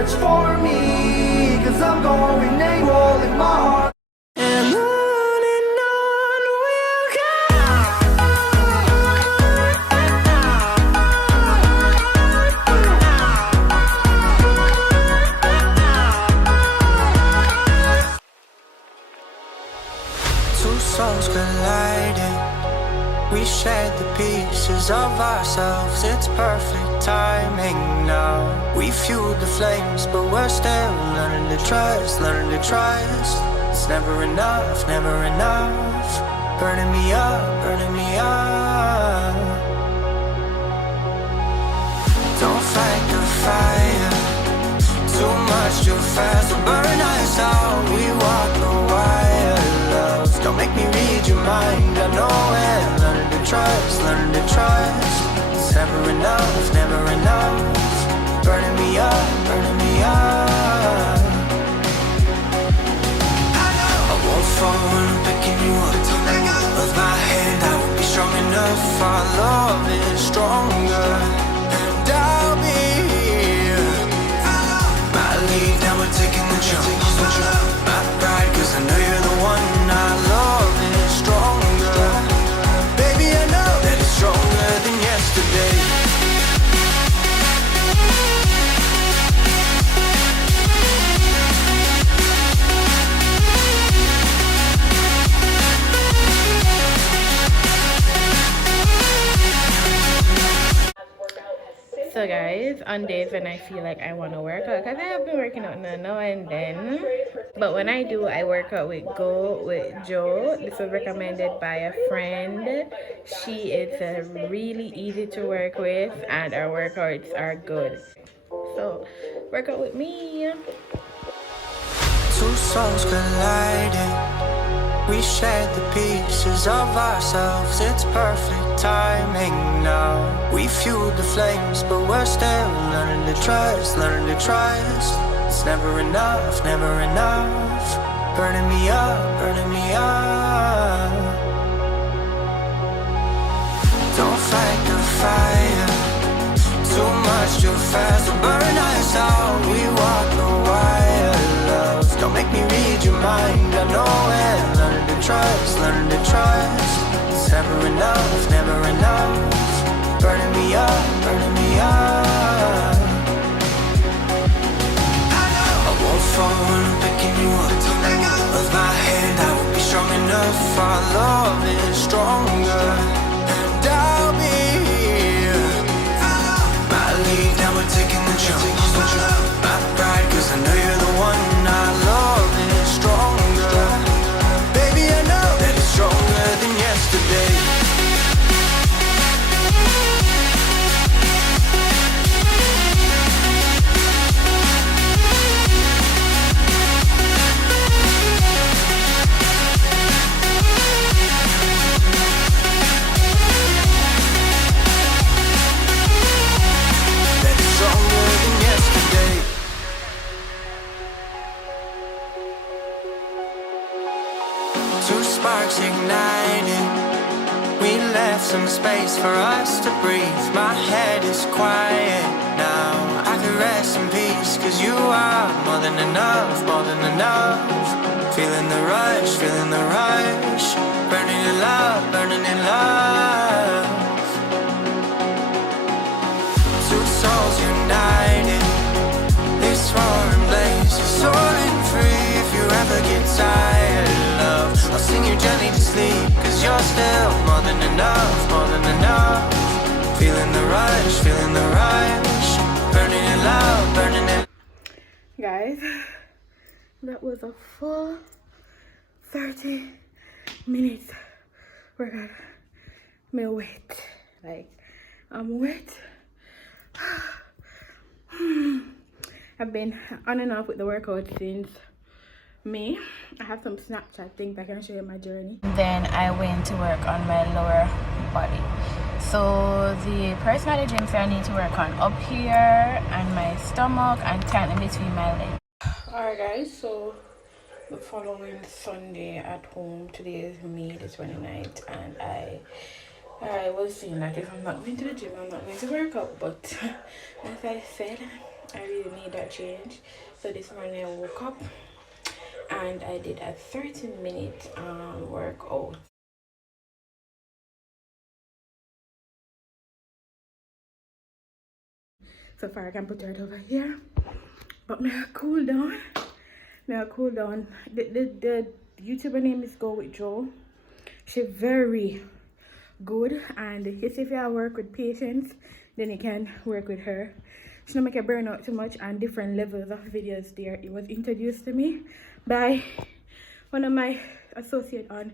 search for me, 'cause I'm going AWOL in my heart. And on we'll go. Two souls colliding. We shared the pieces of ourselves. It's perfect timing now. We fueled the flames, but we're still learning to trust, learning to trust. It's never enough, never enough. Burning me up, burning me up. Don't fight the fire. Too much, too fast will burn us out. We walk the wire, love. Don't make me read your mind, I know it. Learning to trust, learning to trust. It's never enough, never enough. Burning me up, burning me up. I won't fall when I'm picking you up. With my hand, I won't be strong enough. Our love is stronger, and I'll be here. My lead, now we're taking the jump. My pride, 'cause I know you're the one. Our love is stronger. Baby, I know that it's stronger than yesterday. So guys, on days when I feel like I want to work out, because I have been working out now and then, but when I do, I work out with Joe. This was recommended by a friend. She is really easy to work with, and our workouts are good. So work out with me. Two souls colliding. We shared the pieces of ourselves. It's perfect timing now. We fueled the flames, but we're still learning to trust, learning to trust. It's never enough, never enough. Burning me up, burning me up. Don't fight the fire. Too much, too fast will burn us out. We walk the wire, love. Don't make me read your mind, I know it. Learning to trust, learning to trust. It's never enough, never enough. Burning me up, burning me up. I won't fall when I'm picking you up. With my hand, I won't be strong enough. Our love is stronger, and I'll be here. My lead, now we're taking the jump. My pride, 'cause I know you're the one. Our love is stronger. Baby, I know that it's stronger than yesterday. That it's stronger than yesterday. Two sparks igniting. We left some space for us to breathe. My head is quiet now. I can rest in peace, 'cause you are more than enough, more than enough. Feeling the rush, feeling the rush. Burning in love, burning in love. Two souls united. This roaring blaze is soaring free. If you ever get tired, love, I'll sing you gently to sleep, 'cause you're still more than enough, more than enough. Feeling the rush, feeling the rush. Burning in love, burning in. Guys, that was a full 30 minutes workout. I'm wet, like I'm wet. I've been on and off with the workout since May. I have some Snapchat things I can show you my journey. Then I went to work on my lower body. So the person at the gym said I need to work on up here and my stomach and tighten between my legs. Alright guys, so the following Sunday at home, today is May the 29th, and I was saying that if I'm not going to the gym, I'm not going to work out, but as I said, I really need that change. So this morning I woke up and I did a 30-minute workout. So far I can put that over here, but may I cool down. The YouTuber name is Go With Joe. She's very good, and if you have work with patients, then you can work with her. She don't make you burn out too much, and different levels of videos there. It was introduced to me by one of my associates on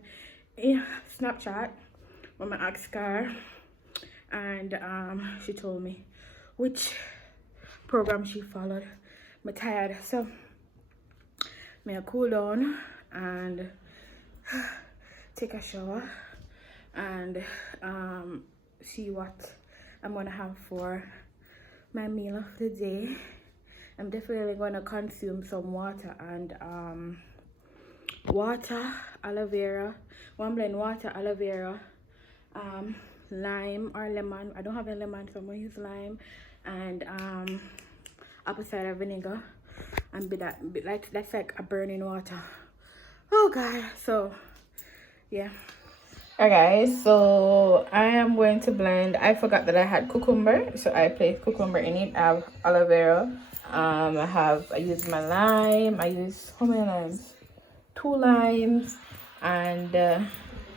Snapchat when I asked her, and she told me which program she followed. I'm tired, so may I cool down and take a shower and see what I'm gonna have for my meal of the day. I'm definitely gonna consume some water and aloe vera. One blend water, aloe vera, lime or lemon. I don't have a lemon, so I'm gonna use lime, and apple cider vinegar, and that's like a burning water. Oh god. So yeah. Alright guys, so I am going to blend. I forgot that I had cucumber, so I placed cucumber in it. I have aloe vera. I use my lime. I use how many limes? 2 limes, and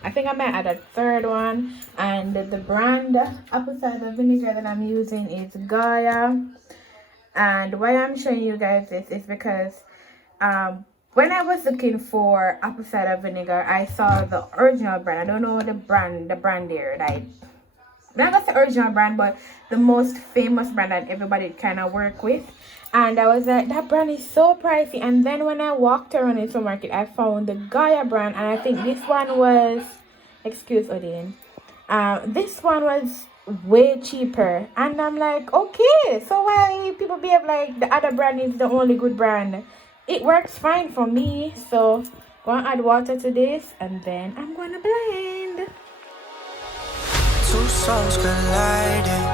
I think I might add a third one. And the brand apple cider vinegar that I'm using is Gaia. And why I'm showing you guys this is because when I was looking for apple cider vinegar, I saw the original brand. I don't know the brand there. Like, not just the original brand, but the most famous brand that everybody kind of work with. And I was like, that brand is so pricey. And then when I walked around the supermarket, I found the Gaia brand, and I think this one was, excuse Odin, this one was way cheaper. And I'm like, okay, so why people behave like the other brand is the only good brand? It works fine for me. So gonna add water to this, and then I'm gonna blend. Two souls colliding.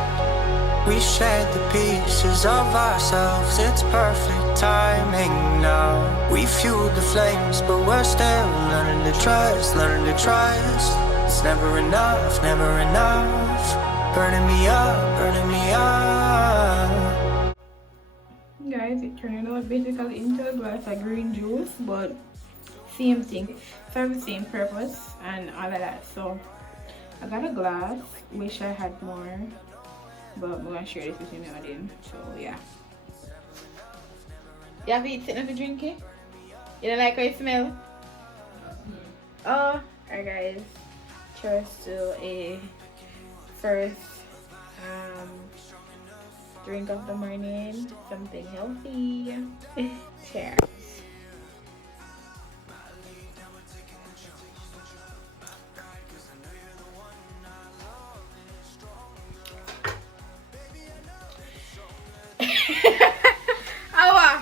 We shared the pieces of ourselves. It's perfect timing now. We fueled the flames, but we're still learning to trust, It's never enough, never enough. Burning me up. Guys, it turned out basically into a glass of green juice, but same thing, serve the same purpose and all of that. So I got a glass, wish I had more, but I'm gonna share this with you now then. So yeah. You have it sitting to drink it? You don't like how it smells? Oh, alright guys. Cheers to a first drink of the morning, something healthy. Cheers. Awa.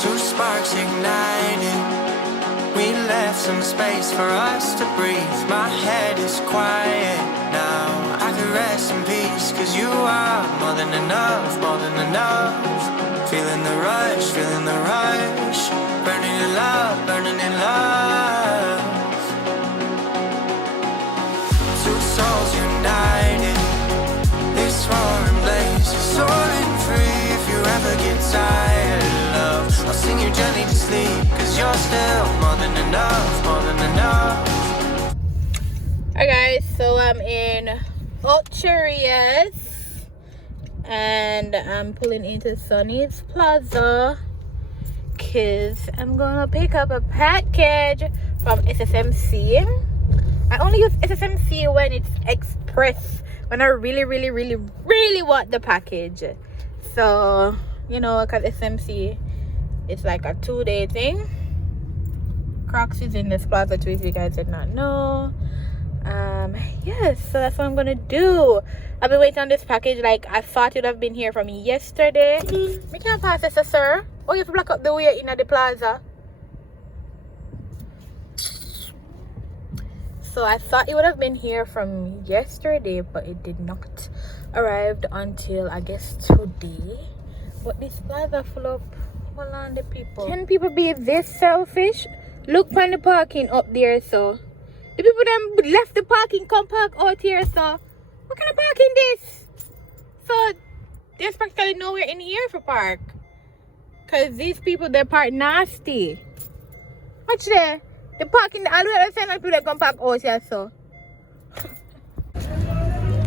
Two sparks igniting. We left some space for us to breathe. My head is quiet now. I can rest in peace, 'cause you are more than enough, more than enough. Feeling the rush, burning in love, burning in love. Two souls united. This roaring blaze is soaring free. If you ever get tired of love, I'll sing you gently to sleep, 'cause you're still more than enough, more than enough. Alright guys, so I'm in Ocho Ríos and I'm pulling into Sunny's Plaza because I'm gonna pick up a package from SSMC. I only use SSMC when it's express, when I really want the package. So, you know, because SMC, it's like a 2-day thing. Crocs is in this plaza too, if you guys did not know. Yes, so that's what I'm gonna do. I've been waiting on this package. Like, I thought it would have been here from yesterday. We can't pass this, sir. Oh, you have to block up the way in the plaza. So I thought it would have been here from yesterday, but it did not arrive until I guess today. But this plaza full of the people. Can people be this selfish? Look on the parking up there, so the people them left the parking, come park out here, so what kind of parking this? So there's practically nowhere in here for park, cause these people they park nasty. Watch there. The parking, all the way the people that come park out here, so.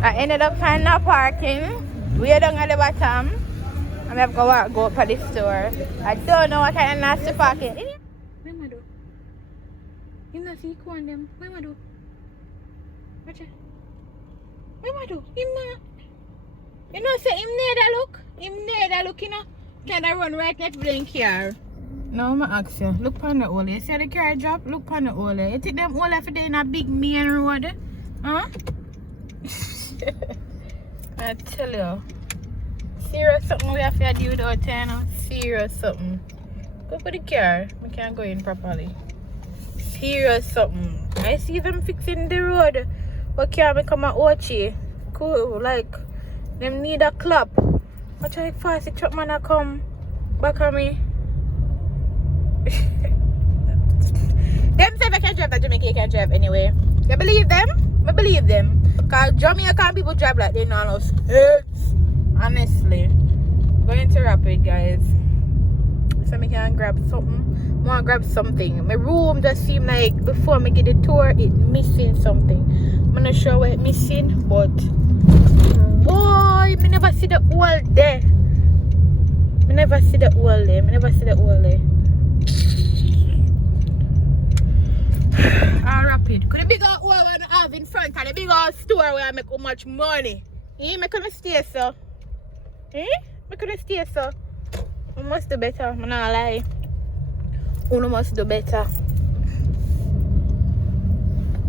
I ended up finding a parking way down at the bottom. And I've got to go up to the store. I don't know what kind of nasty parking. Where am I do? You not see on them. Where am I do? Watch it. Where am I do? Him not. You know, say him near that look. Him near that look, you know. Can I run right next blink here? No, I'm gonna ask you. Look on the hole. You see the car drop? Look on the hole. You think them hole if they're in a big main road? Huh? I tell you. Serious something we have to do without time. Serious something. Go for the car. We can't go in properly. Serious something. I see them fixing the road. But can't become a Ochi. Cool. Like, them need a clap. Watch how fast the truck man come back on me. Them say they can drive that Jamaica you can drive anyway. You believe them? I believe them. Cause Jamaican people drive like they know us. Honestly. Going to Rapid, guys. So I can grab something. I want to grab something. My room just seem like before I get the tour it missing something. I'm not sure what it's missing, but boy, I never see the hole there. I never see the hole there. I never see the hole there. Rapid. Could the bigger hole I have in front of the bigger store where I make how much money? Yeah, I couldn't stay so. Eh? I couldn't stay so. I must do better. I'm not lie. Uno must do better.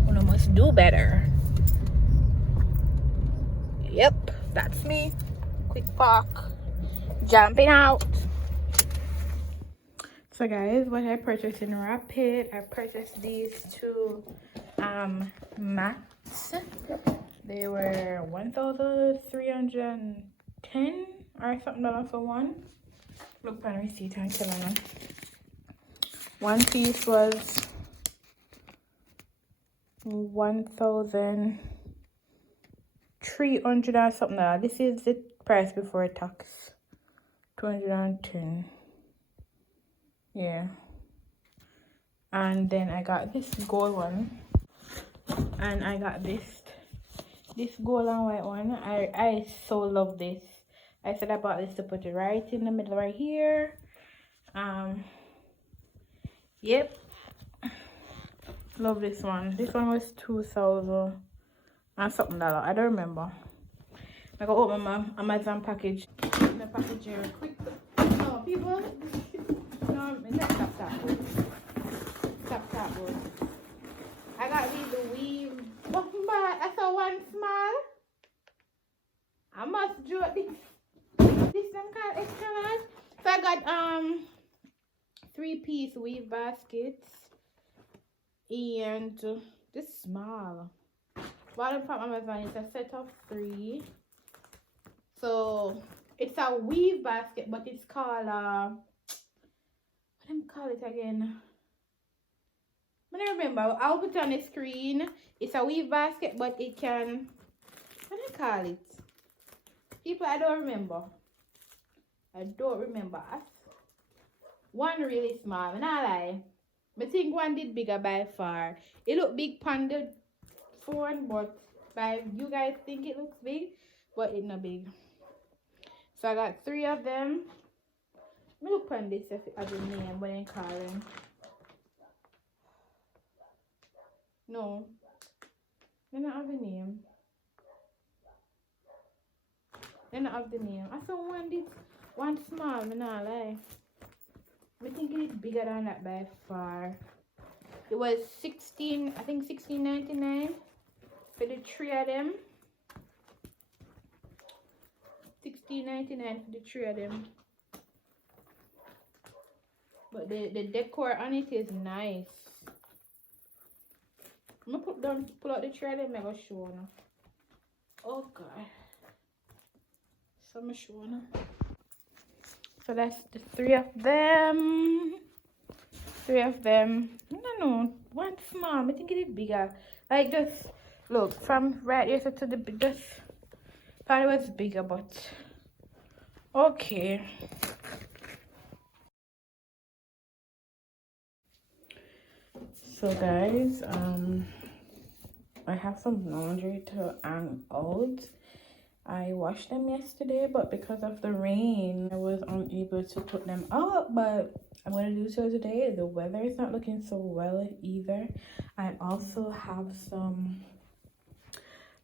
Uno must do better. Yep, that's me. Quick park. Jumping out. So guys, what I purchased in Rapid, I purchased these two mats. They were 1,310 or something for one. Look on receipt and tell them. One piece was 1,300 or something. This is the price before tax. 210. Yeah. And then I got this gold one. And I got this gold and white one. I so love this. I said I bought this to put it right in the middle right here. Yep. Love this one. This one was 2,000 and something dollar. I don't remember. I got open my Amazon package. The package here quick. No, people. No, stop. I got these weave. But I saw one small. I must draw this. This one called extra large. So I got 3-piece weave baskets and this small. Bottom from Amazon is a set of 3. So it's a weave basket, but it's called what do you call it again? I don't remember. I'll put it on the screen. It's a weave basket, but it can, what do you call it? People, I don't remember. One really small, I'm not lie. I think one did bigger by far. It looked big on the phone, but by you guys think it looks big, but it's not big. So I got 3 of them. Let me look on this if it has a name when I call them. No, they don't have the name. They don't have the name. I saw one small, I'm not lie. I think it is bigger than that by far. It was 16, I think 16.99 for the three of them. 16.99 for the three of them. But the decor on it is nice. I'm gonna pull out the tray and I'm gonna show you. Oh god. So I'm gonna show you. So that's the three of them. Three of them. No, one small. I think it is bigger. Like just look from right here to the just thought it was bigger, but okay. So guys, I have some laundry to hang out. I washed them yesterday, but because of the rain, I was unable to put them out. But I'm gonna do so today. The weather is not looking so well either. I also have some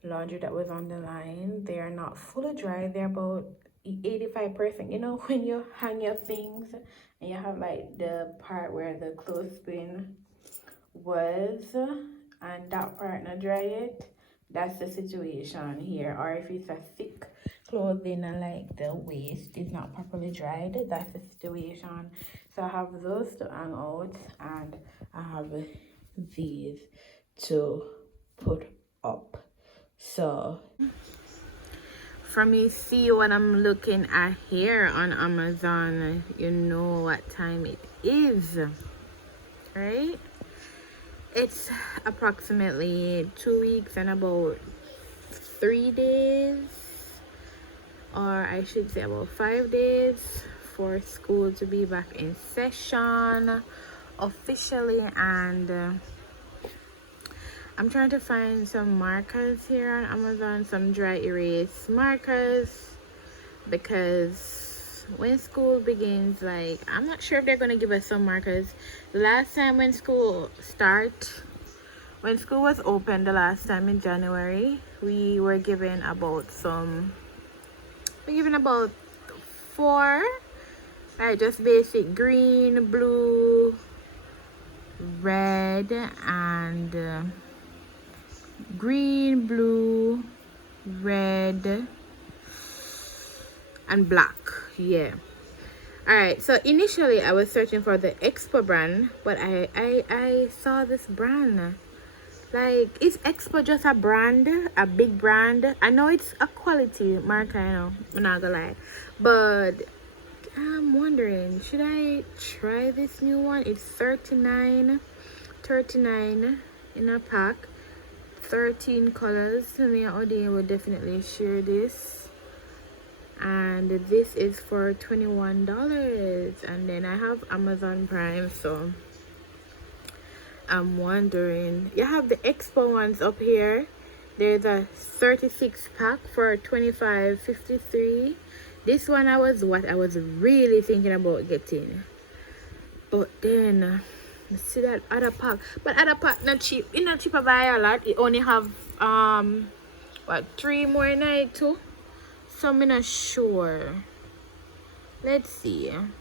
laundry that was on the line. They are not fully dry. They're about 85%. You know, when you hang your things and you have like the part where the clothespin was and that part not dry yet, that's the situation here. Or if it's a thick clothing and like the waist is not properly dried, that's the situation. So I have those to hang out and I have these to put up. So from you see what I'm looking at here on Amazon, you know what time it is, right? It's approximately 2 weeks and about 3 days, or I should say about 5 days for school to be back in session officially. And I'm trying to find some markers here on Amazon, some dry erase markers, because when school begins, like, I'm not sure if they're gonna give us some markers. Last time when school was open the last time in January, we were given about four, right? Just basic green, blue, red, and green, blue, red, and black. Yeah. All right, so initially I was searching for the Expo brand, but I saw this brand. Like, is Expo just a brand, a big brand? I know it's a quality mark, I know, I'm not gonna lie, but I'm wondering, should I try this new one? It's $39 in a pack, 13 colors. Me and Odie will definitely share this. And this is for $21, and then I have Amazon Prime, so I'm wondering. You have the Expo ones up here. There's a 36 pack for $25.53. This one what I was really thinking about getting, but then see that other pack, but other pack not cheap. It's not cheaper by a lot. It only have 3 more in it too. So I'm not sure. Let's see. I'm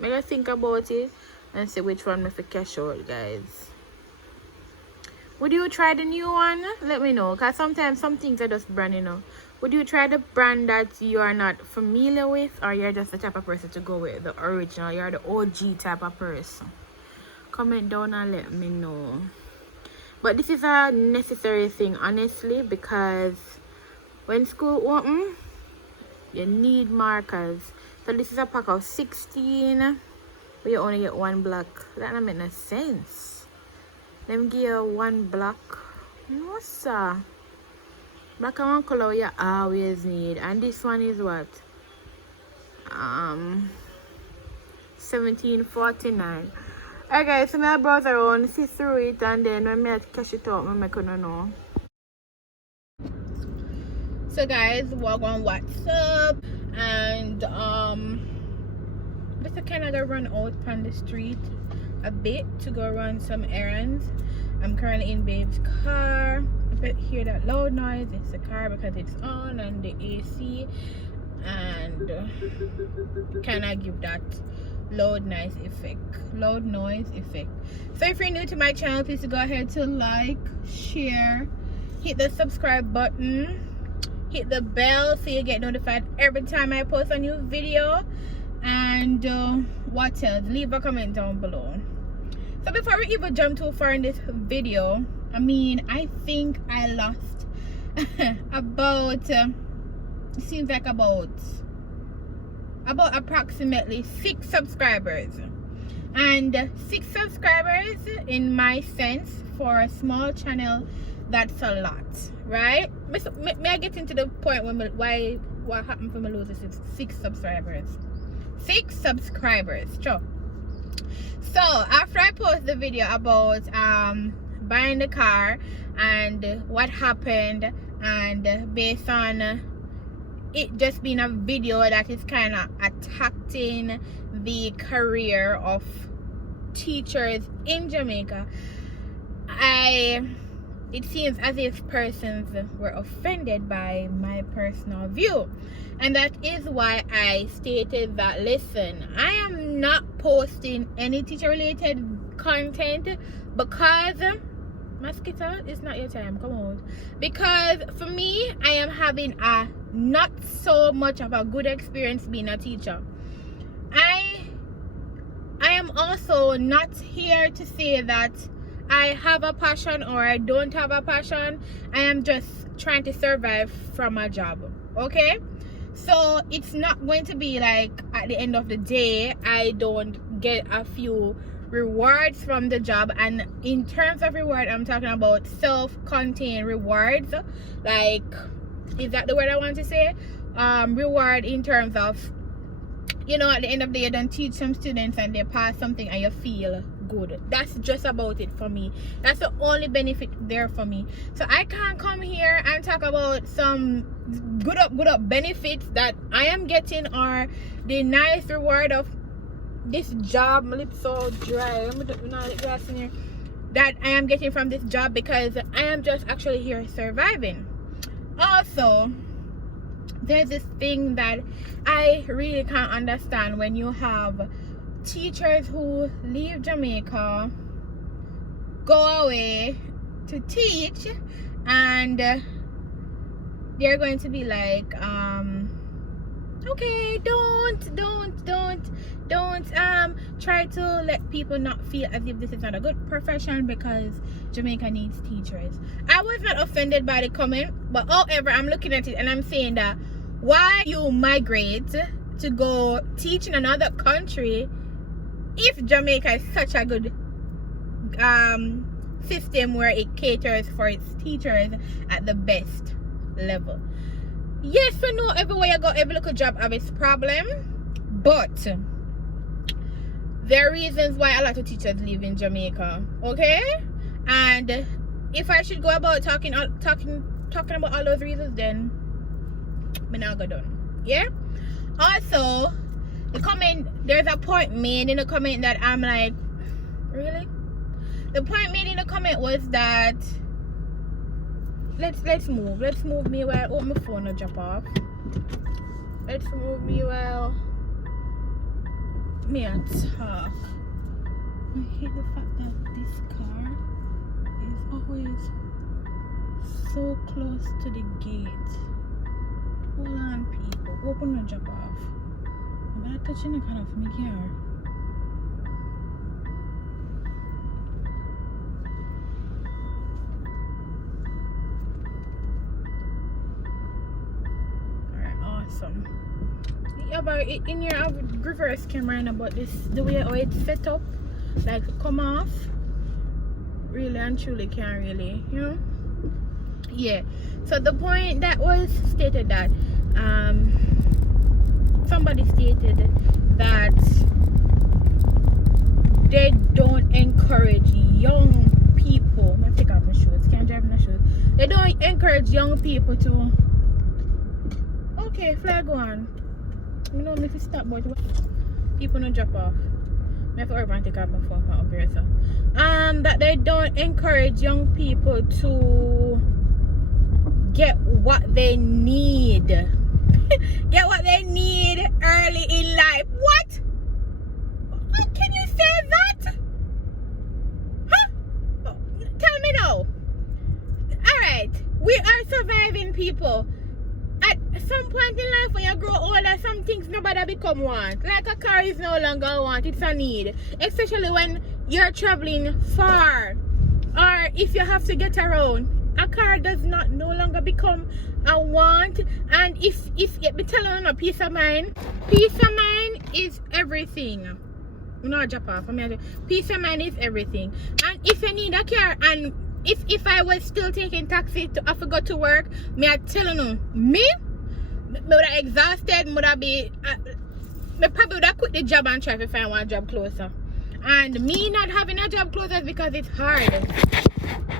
gonna think about it and see which one me for cash out, guys. Would you try the new one? Let me know, because sometimes some things are just brand, you know. Would you try the brand that you are not familiar with, or you're just the type of person to go with the original? You're the OG type of person. Comment down and let me know. But this is a necessary thing, honestly, because when school open, you need markers. So this is a pack of 16, but you only get 1 black. That don't make no sense. Let me give you 1 black. No sir. Black and 1 color you always need. And this one is what? $17.49. Alright guys, so I browse around, see through it, and then when I cash it out, I couldn't know. So guys, walk on WhatsApp, and just kind of go run out on the street a bit to go run some errands. I'm currently in Babe's car. If you hear that loud noise, it's the car because it's on and the AC, and kind of give that loud noise effect. So if you're new to my channel, please go ahead to like, share, hit the subscribe button, hit the bell so you get notified every time I post a new video, and what else, leave a comment down below. So before we even jump too far in this video, I think I lost about seems like about approximately 6 subscribers, and 6 subscribers in my sense for a small channel, that's a lot, right? May I get into the point when what happened for me losing 6 subscribers? 6 subscribers, sure. So after I post the video about buying the car and what happened, and based on it just being a video that is kind of attacking the career of teachers in Jamaica, it seems as if persons were offended by my personal view, and that is why I stated that, listen, I am not posting any teacher related content because mosquito, it's not your time, come on, because for me, I am having a not so much of a good experience being a teacher. I am also not here to say that I have a passion or I don't have a passion. I am just trying to survive from a job, okay? So it's not going to be like at the end of the day I don't get a few rewards from the job. And in terms of reward, I'm talking about self-contained rewards, like, is that the word I want to say? Reward in terms of, you know, at the end of the day you don't teach some students and they pass something and you feel good. That's just about it for me. That's the only benefit there for me. So I can't come here and talk about some good up benefits that I am getting, or the nice reward of this job. My lips so dry. That I am getting from this job, because I am just actually here surviving. Also, there's this thing that I really can't understand when you have teachers who leave Jamaica, go away to teach, and they're going to be like, okay, don't try to let people not feel as if this is not a good profession because Jamaica needs teachers. I was not offended by the comment, but however, I'm looking at it and I'm saying that why you migrate to go teach in another country if Jamaica is such a good system where it caters for its teachers at the best level. Yes, I know everywhere you go, every little job have its problem, but there are reasons why a lot of teachers live in Jamaica, okay? And if I should go about talking about all those reasons, then I'm not go done. Yeah. Also, the comment, there's a point made in the comment that I'm like, really? The point made in the comment was that let's move me while my phone will drop off. Let's move me while me and talk. I hate the fact that this car is always so close to the gate. Hold on, people. Open the drop off. I'm not touching the kind of my car. Awesome. Yeah, but in here I have a reverse camera and about this, the way how it's set up, like come off, really and truly can't really, you know. Yeah, so the point that was stated that somebody stated that they don't encourage young people. I take off my shoes, can't drive my shoes. They don't encourage young people to. Okay, flag one. You know, if you stop, but people don't drop off. I have to urban take out my phone from up here, so. That they don't encourage young people to get what they need. Get what they need early in life. What? people, at some point in life when you grow older, some things nobody become want. Like a car is no longer a want, it's a need. Especially when you're traveling far or if you have to get around. A car does not no longer become a want. And if it be telling you, peace of mind is everything. No, drop off. Peace of mind is everything. And if you need a car, and if I was still taking taxi to have to go to work, me I telling you, me would have exhausted, me probably would have quit the job and try to find one job closer. And me not having a job closer is because it's hard.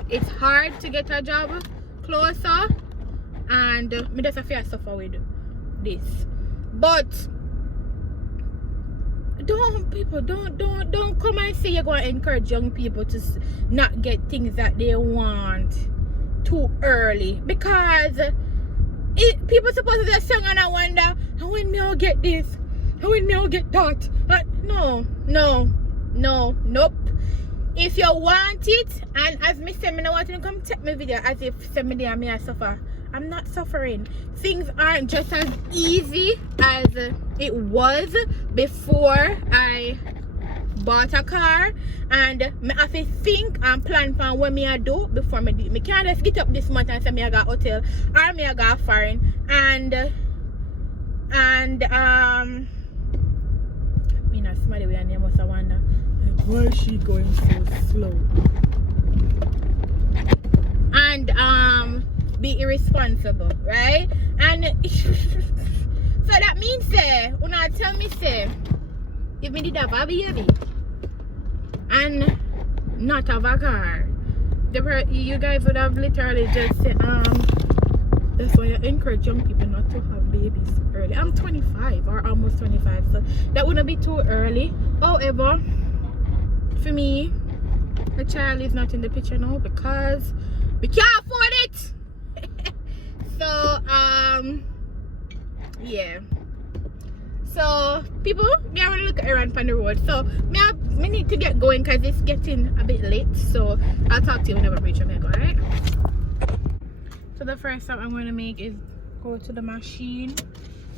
It's hard to get a job closer, and me just have to suffer with this. But don't come and say you're going to encourage young people to not get things that they want too early, because people supposed to just sing and I wonder, how when me I'll get this, how when me I'll get that. Nope. If you want it, and as me say, me no want you to come take my video as if me there me I suffer. I'm not suffering. Things aren't just as easy as it was before I bought a car, and me have to think and plan for what me I do before me do it. Me can't just get up this month and say me I got hotel or me I got foreign and me not smart the way and you must wonder, like, why is she going so slow? And be irresponsible, right? And so that means say, when I tell me say, if me did have a baby and not have a car, you guys would have literally just said, that's why I encourage young people not to have babies early. I'm 25 or almost 25, so that wouldn't be too early. However, for me, the child is not in the picture now because we can't afford it. So yeah. So people, me I want to look at Errands on the road. So me need to get going because it's getting a bit late. So I'll talk to you whenever I reach Jamaica, alright? So the first step I'm going to make is go to the machine.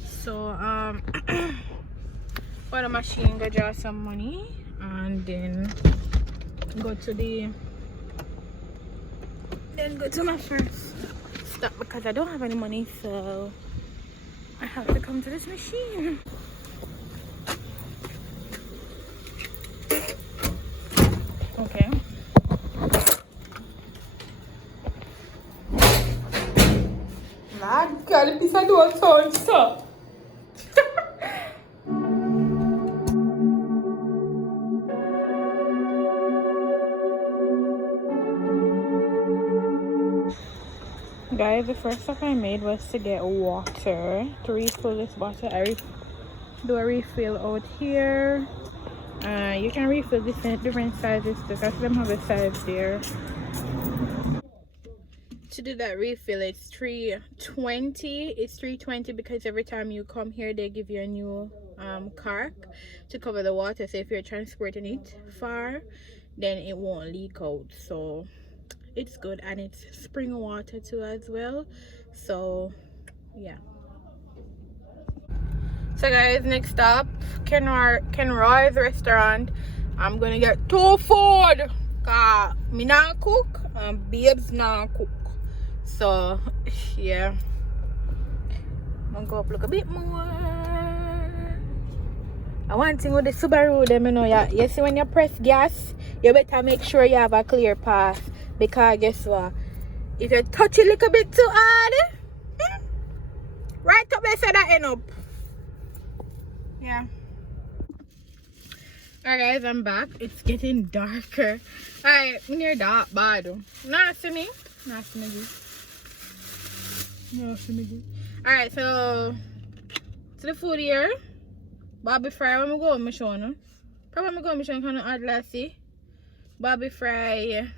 So for the machine, go draw some money and then go to my first stop because I don't have any money, so I have to come to this machine. Okay. My God, this is no sound, so. Guys, the first step I made was to get water to refill this bottle. I do a refill out here. You can refill this in different sizes because them have a size there. To do that refill, it's $3.20. It's $3.20 because every time you come here, they give you a new cork to cover the water. So if you're transporting it far, then it won't leak out. So it's good, and it's spring water too as well. So yeah. So guys, next stop, Ken Roy's restaurant. I'm gonna get 2 food cause me not cook and babes not cook. So yeah, I'm gonna go up look a bit more. And one thing with the Subaru, them you know, you see when you press gas, you better make sure you have a clear path. Because guess what? If you touch it a little bit too hard, right up there, so that end up. Yeah. Alright guys, I'm back. It's getting darker. Alright, near that bad. Nah, see me. Alright, so to the food here. Bobby fry, when I go with my show. Probably I'm going to show kind of odd lassie. Bobby fry.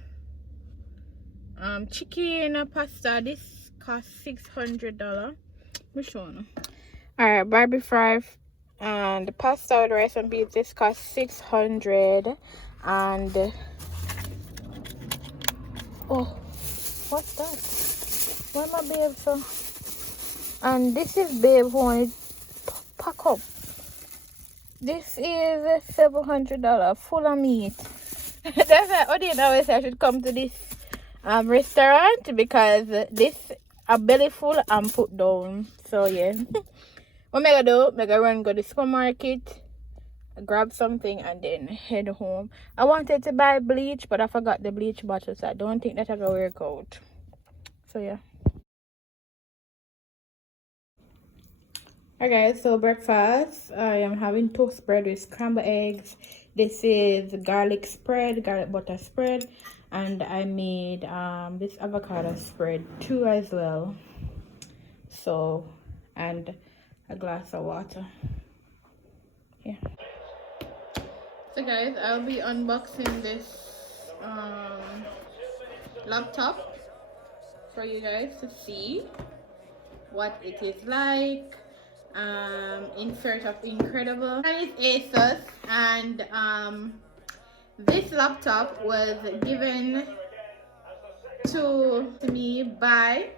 Chicken pasta, this costs $600. Alright, Barbie fry and the pasta with rice and beans, this costs $600. And oh, what's that? Why my babe so And this is babe who wanted pack up. This is $700 full of meat. That's why Odin always say I should come to this restaurant, because this a belly full and put down. So yeah. What I do, I run go to the supermarket, grab something and then head home. I wanted to buy bleach, but I forgot the bleach bottle, so I don't think that I will work out. So yeah. Alright guys, so breakfast, I am having toast bread with scrambled eggs. This is garlic butter spread, and I made this avocado spread too as well. So, and a glass of water. Yeah. So guys, I'll be unboxing this laptop for you guys to see what it is like. In search of incredible, and it's Asus, and this laptop was given to me by,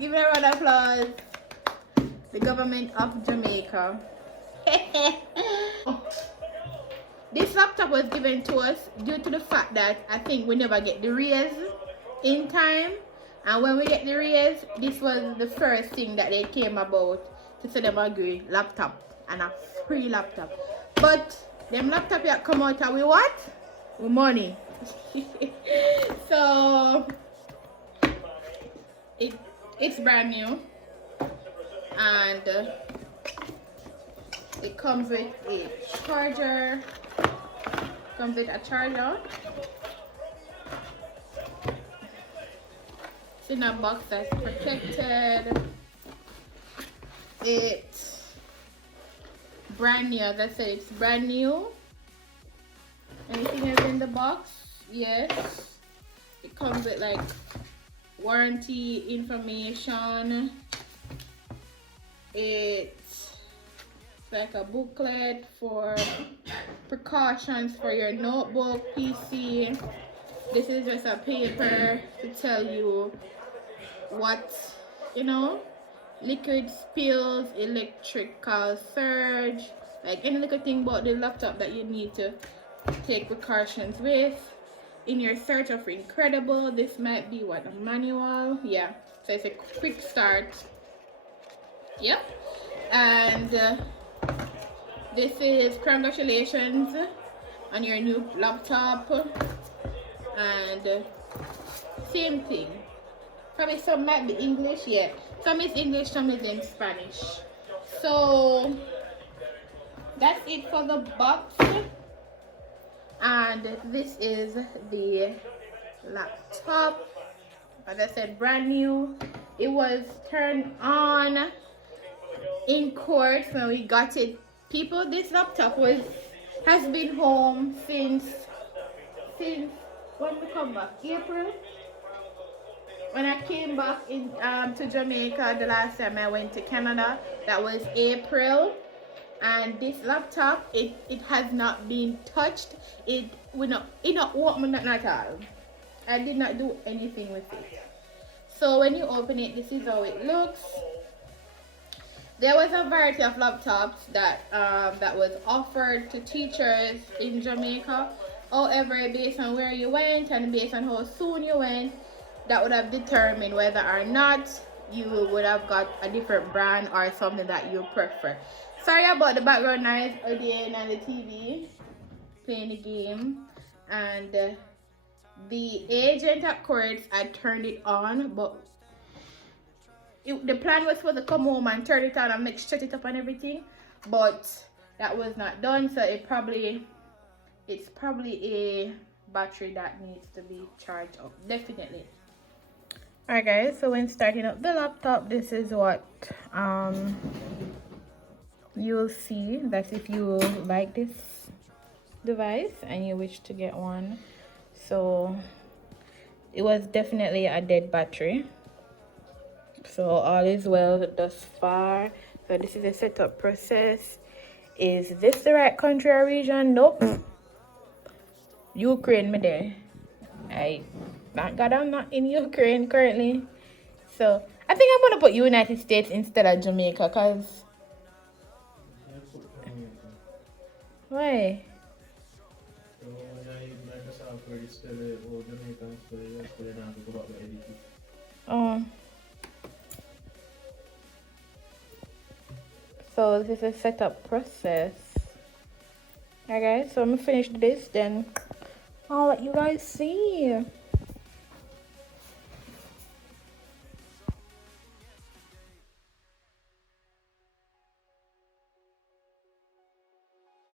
give it a round of applause, the government of Jamaica. This laptop was given to us due to the fact that I think we never get the raise in time. And when we get the raise, this was the first thing that they came about to say them agree, laptop and a free laptop. But them laptop that come out and we what? With money. So it's brand new, and it comes with a charger. Comes with a charger. In a box that's protected. It's brand new. As I said, it's brand new. Anything else in the box? Yes. It comes with like warranty information. It's like a booklet for precautions for your notebook, PC. This is just a paper to tell you what, you know, liquid spills, electrical surge, like any little thing about the laptop that you need to take precautions with. In your search of incredible, this might be what, a manual? Yeah, so it's a quick start. Yep. And this is congratulations on your new laptop. And same thing, probably some might be English, yeah, some is English, some is in Spanish. So that's it for the box, and this is the laptop. As I said, brand new. It was turned on in court when we got it. People, this laptop has been home since when we come back, April. When I came back in to Jamaica the last time I went to Canada, that was April. And this laptop, it has not been touched. It not open at all. I did not do anything with it. So when you open it, this is how it looks. There was a variety of laptops that was offered to teachers in Jamaica. However, based on where you went and based on how soon you went, that would have determined whether or not you would have got a different brand or something that you prefer. Sorry about the background noise again, and the TV playing the game. And the agent at court, I turned it on, but the plan was for to come home and turn it on and shut it up and everything, but that was not done. So it's probably a battery that needs to be charged up, definitely. Alright guys, so when starting up the laptop, this is what you'll see. That if you like this device and you wish to get one. So it was definitely a dead battery, so all is well thus far. So this is the setup process. Is this the right country or region? Nope. Ukraine, me there. Thank God I'm not in Ukraine currently. So I think I'm gonna put United States instead of Jamaica, cause why? Oh, so this is a setup process. Alright guys, so I'm gonna finish this, then I'll let you guys see.